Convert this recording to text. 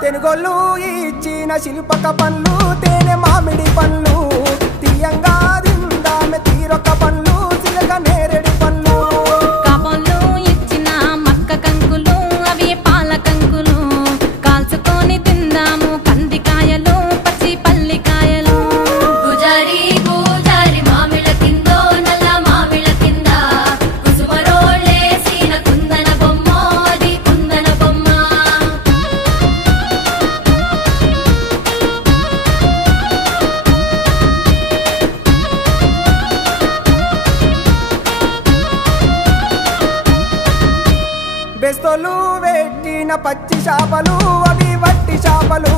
తెనుగోళ్ళు ఇచ్చిన శిల్పక పండ్లు తేనె మామిడి పండ్లు తీయంగా దిందామె తీరొక్క పండ్లు చిలక నేరేడు పండ్లు కాపంలో ఇచ్చిన మక్క కంకులు అవి పాల కంకులు కాల్చుకొని తిందాము కందికాయలు పచ్చి పల్లికాయలు గుజారి గుజారి మామిళ్ళ కిందో నల్ల మామిళ్ళ కింద కుసుమరోళ్ళేసిన కుందన బొమ్మ అది కుందన బొమ్మ బెస్తోలు పెట్టిన పచ్చి చేపలు అవి వట్టి చేపలు